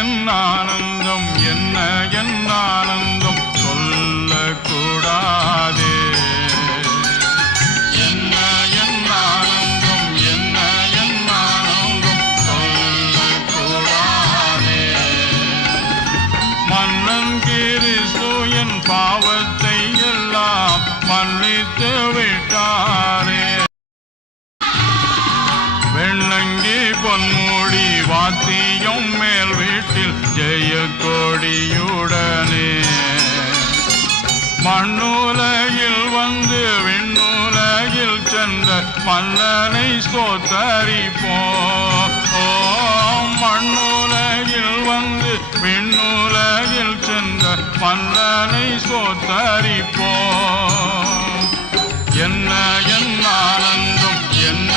என் ஆனந்தம், என்ன என் ஆனந்தம் சொல்லக்கூடாதே. என்ன என் ஆனந்தம், என்ன என் ஆனந்தம் சொல்லக்கூடாதே. மன்னன் கிறிஸ்து என் பாவத்தை எல்லாம் மன்னித்து விட்டாரே. வெண்ணங்கி பொன்மூடி வாத்தியம் மேல் வீட்டில் ஜெய கொடியுடனே மண்ணுலகில் வந்து விண்ணுலகில் சென்ற மன்னனை ஸ்தோத்தரிப்போம். மண்ணுலகில் வந்து விண்ணுலகில் சென்ற மன்னனை ஸ்தோத்தரிப்போம். என்ன என் ஆனந்தம், என்ன